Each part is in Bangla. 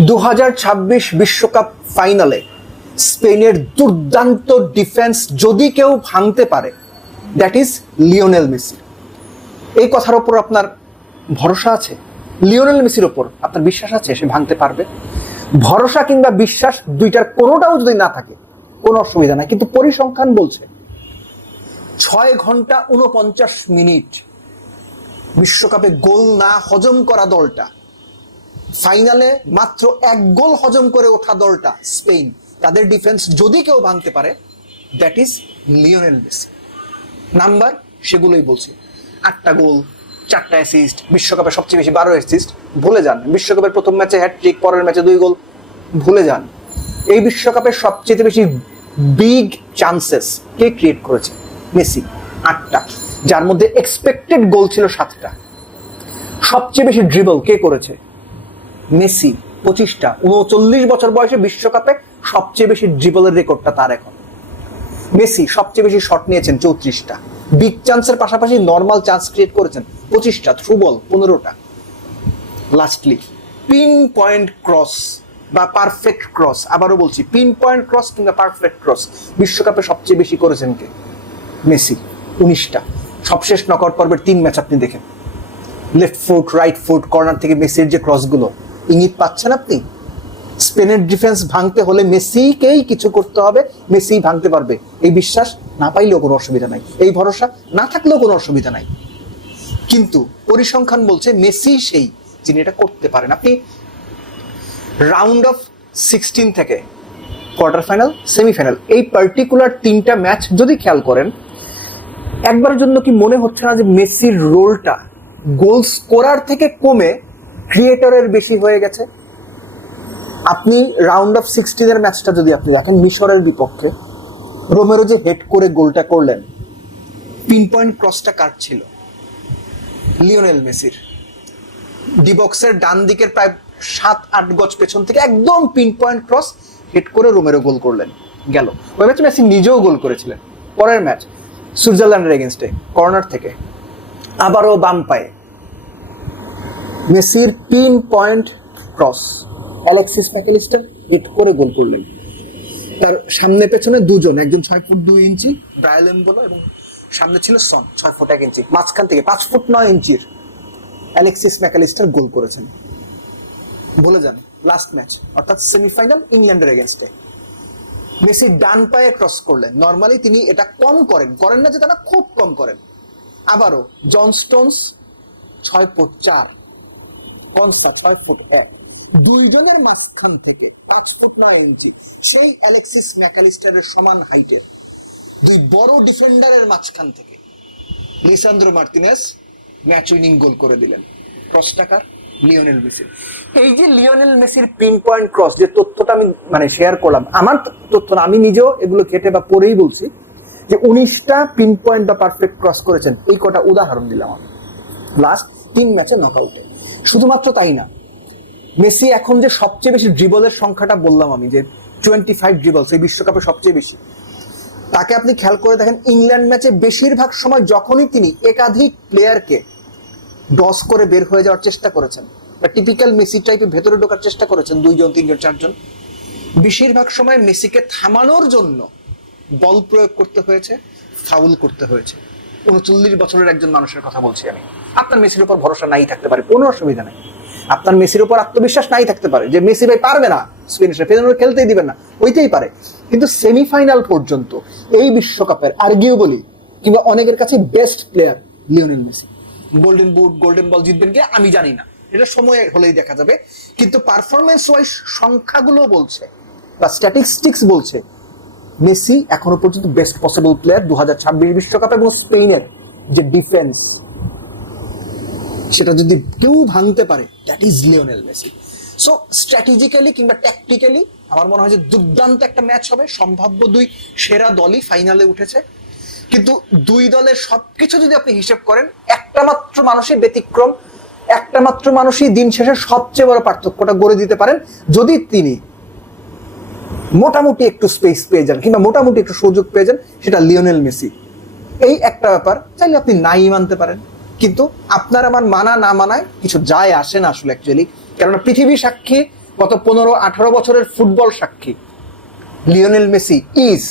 2026 বিশ্বকাপ ফাইনালে স্পেনের দুর্দান্ত ডিফেন্স যদি কেউ ভাঙতে পারে, দ্যাট ইজ লিওনেল মেসি। এই কথার ওপর আপনার ভরসা আছে? লিওনেল মেসির ওপর আপনার বিশ্বাস আছে সে ভাঙতে পারবে? ভরসা কিংবা বিশ্বাস দুইটার কোনোটাও যদি না থাকে কোনো অসুবিধা নাই, কিন্তু পরিসংখ্যান বলছে 6 ঘন্টা 49 মিনিট বিশ্বকাপে গোল না হজম করা দলটা, ফাইনালে মাত্র 1 গোল হজম করে ওঠা দলটা স্পেন, তাদের ডিফেন্স যদি কেউ ভাঙতে পারে, that is Lionel Messi. Number সেগুলোই বলছে, 8টা গোল, 4টা অ্যাসিস্ট, বিশ্বকাপে সবচেয়ে বেশি 12 অ্যাসিস্ট, ভুলে যান। বিশ্বকাপের প্রথম ম্যাচে হ্যাটট্রিক, পরের ম্যাচে 2 গোল, ভুলে যান। এই বিশ্বকাপের সবচেয়ে বেশি বিগ চান্সেস কে ক্রিয়েট করেছে? মেসি, 8টা, যার মধ্যে এক্সপেক্টেড গোল ছিল 7টা। সবচেয়ে বেশি ড্রিবল কে করেছে? মেসি, 25টা। 39 বছর বয়সে বিশ্বকাপে সবচেয়ে বেশি ড্রিবলের রেকর্ডটা তার এখন। মেসি সবচেয়ে বেশি শট নিয়েছেন, 34টা। বিগ চান্সের পাশাপাশি নর্মাল চান্স ক্রিয়েট করেছেন, 25টা। থ্রু বল, 15টা। লাস্টলি পিন পয়েন্ট ক্রস বা পারফেক্ট ক্রস, আবারও বলছি, পিন পয়েন্ট ক্রস কিংবা পারফেক্ট ক্রস বিশ্বকাপে সবচেয়ে বেশি করেছেন কে? মেসি, 19টা। সবশেষ নকআউট পর্বের 3 ম্যাচ আপনি দেখেন, left foot, right foot, corner থেকে মেসির যে ক্রসগুলো, ইঙ্গিত পাচ্ছেন আপনি? স্পেনের ডিফেন্স ভাঙতে হলে মেসিকেই কিছু করতে হবে, মেসি ভাঙতে পারবে। এই বিশ্বাস না পাইলেও কোনো অসুবিধা নাই, এই ভরসা না থাকলেও কোনো অসুবিধা নাই, কিন্তু পরিসংখ্যান বলছে মেসি সেই যিনি এটা করতে পারেন। আপনি রাউন্ড অফ 16 থেকে কোয়ার্টার ফাইনাল, সেমিফাইনাল, এই পার্টিকুলার 3টা ম্যাচ যদি খেয়াল করেন, একবারের জন্য কি মনে হচ্ছে না যে মেসির রোলটা গোল স্কোরার থেকে কমে ক্রিয়েটরের বেশি হয়ে গেছে? আপনি রাউন্ড অফ 16-এর ম্যাচটা যদি আপনি দেখেন, মিশরের বিপক্ষে রোমেরো যে হেড করে গোলটা করলেন, পিন পয়েন্ট ক্রসটা কার ছিল? লিওনেল মেসির। ডিবক্সের ডান দিকের প্রায় 7-8 গজ পেছন থেকে একদম পিন পয়েন্ট ক্রস হেড করে রোমেরো গোল করলেন, গেল। ওই ম্যাচে মেসি নিজেও গোল করেছিলেন। পরের ম্যাচ সুইজারল্যান্ডের এগেনস্টে কর্নার থেকে আবারও বাম পায়ে মেসির pin point cross, Alexis Mac Allister head করে গোল করলেন। তার সামনে পেছনে দুজন, একজন 6 ফুট 2 ইঞ্চি ব্রায়ান এমবোলো, এবং সামনে ছিল সন 6 ফুট 1 ইঞ্চি, মাঝখান থেকে 5 ফুট 9 ইঞ্চির অ্যালেক্সিস ম্যাকঅ্যালিস্টার গোল করেছেন। বলে যান লাস্ট ম্যাচ, অর্থাৎ সেমিফাইনাল ইংল্যান্ডের এগেনস্টে মেসি ডান পায়ে ক্রস করলেন। নর্মালি তিনি এটা কম করেন না যে তারা খুব কম করেন। আবারও জন স্টোনস 6 ফুট 4, কনসা 6 ফুট 1, দুইজনের মাঝখান থেকে 5 ফুট 9 ইঞ্চি সেই অ্যালেক্সিস ম্যাকঅ্যালিস্টারের সমান হাইটের দুই বড় ডিফেন্ডারের মাঝখান থেকে লিসান্দ্রো মার্তিনেজ ম্যাচ উইনিং গোল করে দিলেন। ক্রস টাকার লিওনেল মেসির। এই যে লিওনেল মেসির পিন পয়েন্ট ক্রস, যে তথ্যটা আমি শেয়ার করলাম, আমার তথ্য না, আমি নিজেও এগুলো ঘেটে বা পড়েই বলছি যে 19টা পিন পয়েন্ট বা পারফেক্ট ক্রস করেছেন। এই কটা উদাহরণ দিলাম আমি লাস্ট 3 ম্যাচে নকআউটে। শুধুমাত্র তাই না, মেসি এখন যে সবচেয়ে বেশি ড্রিবলের সংখ্যাটা বললাম আমি, যে 25 ড্রিবলস এই বিশ্বকাপে সবচেয়ে বেশি, তাকে আপনি খেয়াল করে দেখেন ইংল্যান্ড ম্যাচে বেশিরভাগ সময় যখনই তিনি একাধিক প্লেয়ারকে ডস করে বের হয়ে যাওয়ার চেষ্টা করেছেন বা টিপিক্যাল মেসি টাইপে ভেতরে ঢোকার চেষ্টা করেছেন, 2 জন 3 জন 4 জন, বেশিরভাগ সময় মেসিকে থামানোর জন্য বল প্রয়োগ করতে হয়েছে, ফাউল করতে হয়েছে। 39 বছরের একজন মানুষের কথা বলছি আমি। আপনার মেসির উপর ভরসা নাই থাকতে পারে, কোনো অসুবিধা নাই। আপনার মেসির উপর আত্মবিশ্বাস নাই থাকতে পারে যে মেসি ভাই পারবে না, স্পেনের সাথে খেলতেই দিবেন না, হইতেই পারে। কিন্তু সেমিফাইনাল পর্যন্ত এই বিশ্বকাপের আর্গুয়েবলি কিংবা অনেকের কাছে best player Lionel Messi. Golden boot, golden ball জিতবেন কি আমি জানি না, এটা সময় হলেই দেখা যাবে, কিন্তু পারফরমেন্স ওয়াইজ সংখ্যাগুলো বলছে বা স্ট্যাটিস্টিক্স বলছে মেসি এখনো পর্যন্ত বেস্ট পসিবল প্লেয়ার 2026 বিশ্বকাপ। এবং স্পেনের যে ডিফেন্স, সেটা যদি কেউ ভাঙতে পারে, that is Lionel Messi. So strategically কিংবা ট্যাকটিক্যালি আমার মনে হয় যে দুর্দান্ত একটা ম্যাচ হবে। সম্ভাব্য 2 সেরা দলই ফাইনালে উঠেছে, কিন্তু 2 দলের সবকিছু যদি আপনি হিসেব করেন, একটা মাত্র মানুষই ব্যতিক্রম, একটা মাত্র মানুষই দিন শেষে সবচেয়ে বড় পার্থক্যটা গড়ে দিতে পারেন, যদি তিনি মোটামুটি একটু স্পেস পেয়ে যান কিংবা মোটামুটি একটু সুযোগ পেয়ে যান, সেটা লিওনেল মেসি। এই একটা ব্যাপার, চাইলে আপনি নাই মানতে পারেন, কিন্তু আপনার আমার মানা না মানায় কিছু যায় আসে না আসলে অ্যাকচুয়ালি। কেননা পৃথিবী সাক্ষী গত 15-18 বছরের ফুটবল সাক্ষী। Lionel Messi is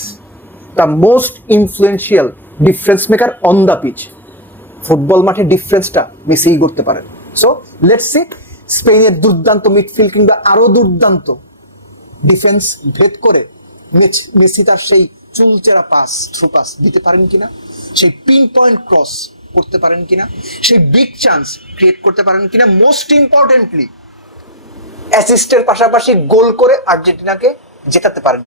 the most influential difference maker on the pitch. Football মাঠে ডিফারেন্সটা মেসিই করতে পারেন। সো লেটস সি স্পেনের দুর্দান্ত মিডফিল্ড কিংবা আরো দুর্দান্ত ডিফেন্স ভেদ করে মেসি তার সেই চুলচেরা পাস, থ্রু পাস দিতে পারেন কিনা, সেই পিন পয়েন্ট ক্রস করতে পারেন কিনা, সেই বিগ চান্স ক্রিয়েট করতে পারেন কিনা, মোস্ট ইম্পর্টেন্টলি অ্যাসিস্টের পাশাপাশি গোল করে আর্জেন্টিনাকে জেতাতে পারেন।